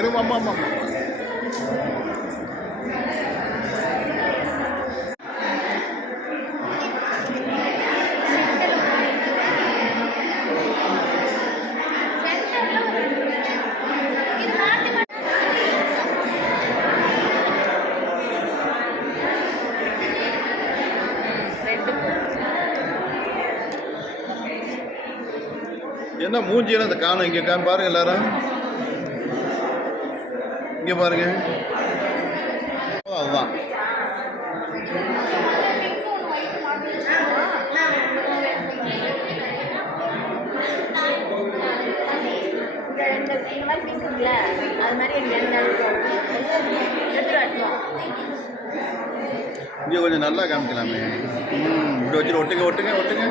இருமா அம்மா அம்மா. என்ன மூஞ்சியெல்லாம் இந்த காணும் இங்கே பாருங்க எல்லாரும் இங்கே பாருங்க அதுதான் இங்கே கொஞ்சம் நல்லா காமிக்கலாமே. இப்படி வச்சுட்டு ஒட்டுங்க ஒட்டுங்க ஒட்டுங்க.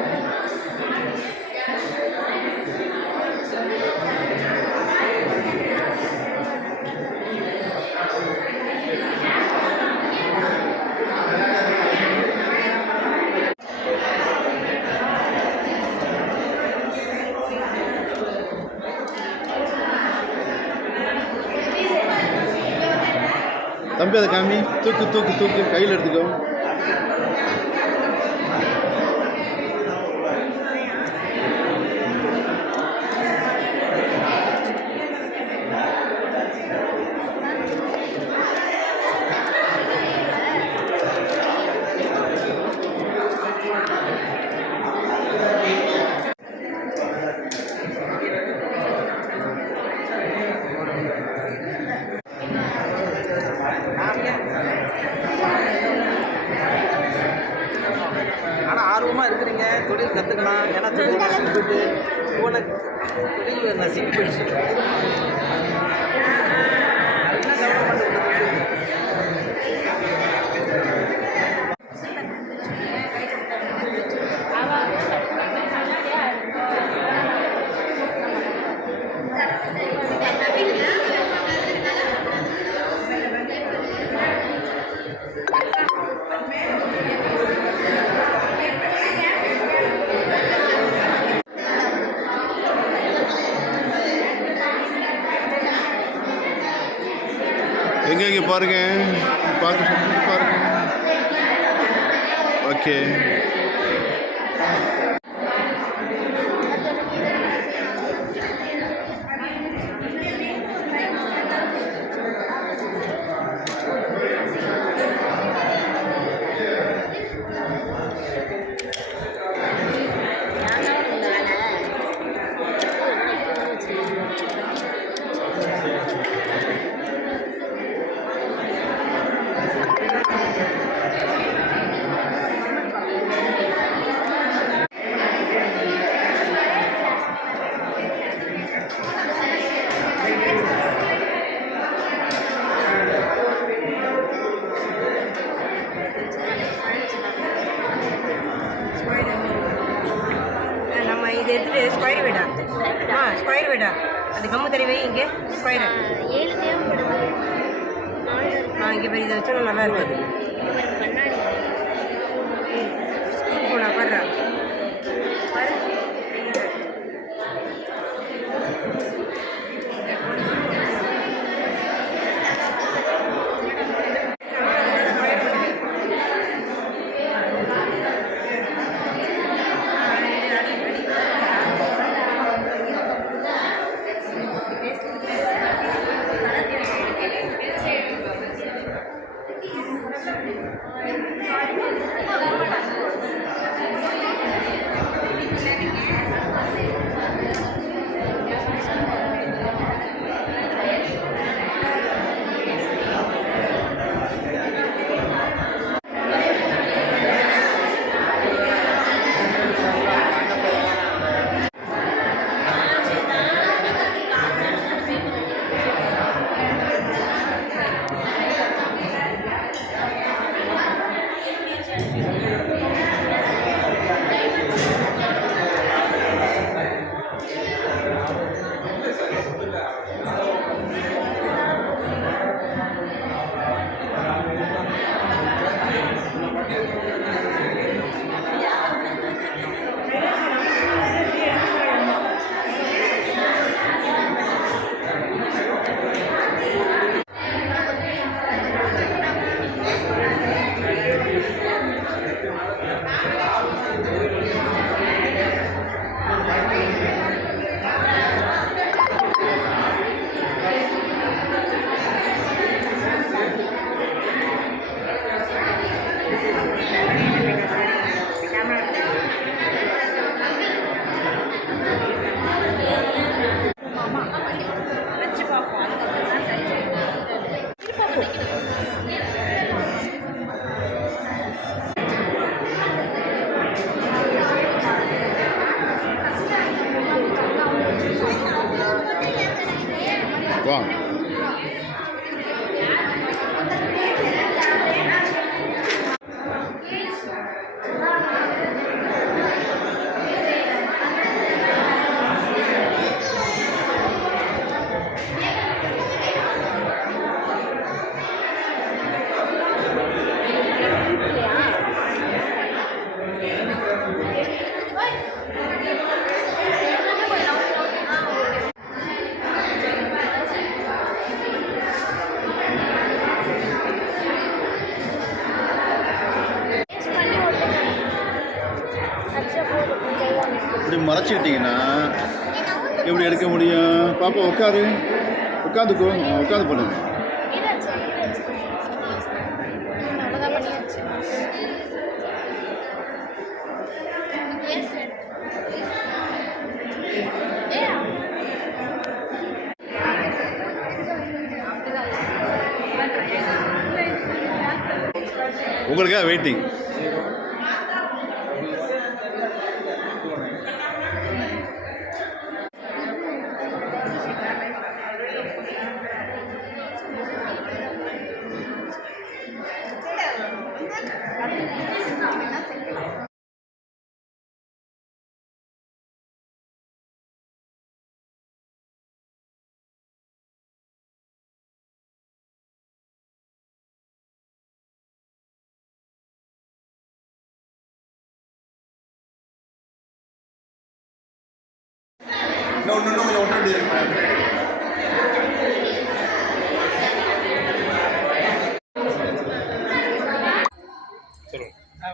தம்பி அதை காமி. தூக்கு தூக்கு தூக்கு கையில் எடுத்துக்கோ. ஆனால் ஆர்வமாக இருக்கிறீங்க, தொழில் கற்றுக்கலாம். ஏன்னா தொழில் நசிக்கிட்டு போன தொழில் நசிக்கி போயிடுச்சு. அதுதான் கவர்மெண்ட் எங்கே பாருங்க பார்க்க பாருங்க. ஓகே இது எடுத்துட்டு ஸ்கொயர் வீடா? ஸ்கொயர் வீடா? அது கம்மு தெரியவே இங்கே ஸ்கொயர் 7 தேவைப்படுது. இங்கே போய் இதை வச்சோம் நல்லா இருக்குது. போடா பாடுறா பாரு. வச்சு பார்ப்போம். அதுக்கப்புறம் தான் சரி வா இப்படி மறைச்சிக்கிட்டீங்கன்னா எப்படி எடுக்க முடியும்? பாப்பா உட்காந்து பண்ணுங்க. உங்களுக்காக வெயிட்டிங்.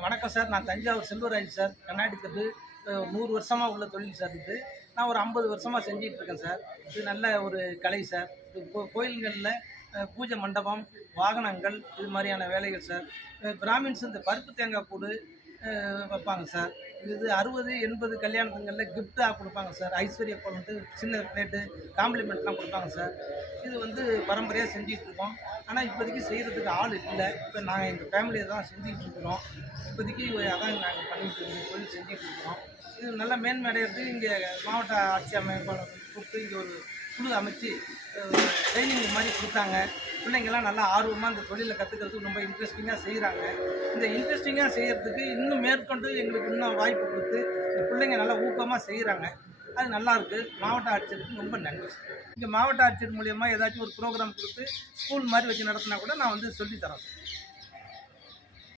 வணக்கம் சார், நான் தஞ்சாவூர் செல்வராஜ் சார். கண்ணாடி தட்டு 100 வருஷமாக உள்ள தொழில் சார். இது நான் ஒரு 50 வருஷமாக செஞ்சிகிட்ருக்கேன் சார். இது நல்ல ஒரு கலை சார். இது கோயில்களில் பூஜை மண்டபம், வாகனங்கள், இது மாதிரியான வேலைகள் சார். பிராமின்ஸ் இந்த பருப்பு தேங்காய் பூடு வைப்பாங்க சார். இது 60, 80 கல்யாணத்துங்களில் கிஃப்டாக கொடுப்பாங்க சார். ஐஸ்வர்யா போல் வந்து சின்ன பிளேட்டு காம்ப்ளிமெண்ட்லாம் கொடுப்பாங்க சார். இது வந்து பரம்பரையாக செஞ்சிகிட்ருக்கோம். ஆனால் இப்போதைக்கு செய்கிறதுக்கு ஆள் இல்லை. இப்போ நாங்கள் எங்கள் ஃபேமிலியை தான் செஞ்சிகிட்ருக்குறோம். இப்போதைக்கு அதான் நாங்கள் பண்ணிகிட்டு இருக்கோம், தொழில் செஞ்சிகிட்ருக்கோம். இது நல்லா மேன்மையடைகிறதுக்கு இங்கே மாவட்ட ஆட்சி அமைப்பாளர் கூப்பிட்டு இங்கே ஒரு குழு அமைச்சு ட்ரைனிங் மாதிரி கொடுத்தாங்க. பிள்ளைங்கள்லாம் நல்லா ஆர்வமாக இந்த தொழிலை கற்றுக்கிறதுக்கு ரொம்ப இன்ட்ரெஸ்டிங்காக செய்கிறாங்க. இந்த இன்ட்ரெஸ்டிங்காக செய்கிறதுக்கு இன்னும் மேற்கொண்டு எங்களுக்கு இன்னும் வாய்ப்பு கொடுத்து இந்த பிள்ளைங்க நல்லா ஊக்கமாக செய்கிறாங்க. அது நல்லாயிருக்கு. மாவட்ட ஆட்சியருக்கு ரொம்ப நன்றி. இங்கே மாவட்ட ஆட்சியர் மூலியமாக ஏதாச்சும் ஒரு ப்ரோக்ராம் கொடுத்து ஸ்கூல் மாதிரி வச்சு நடத்தினா கூட நான் வந்து சொல்லித்தரேன்.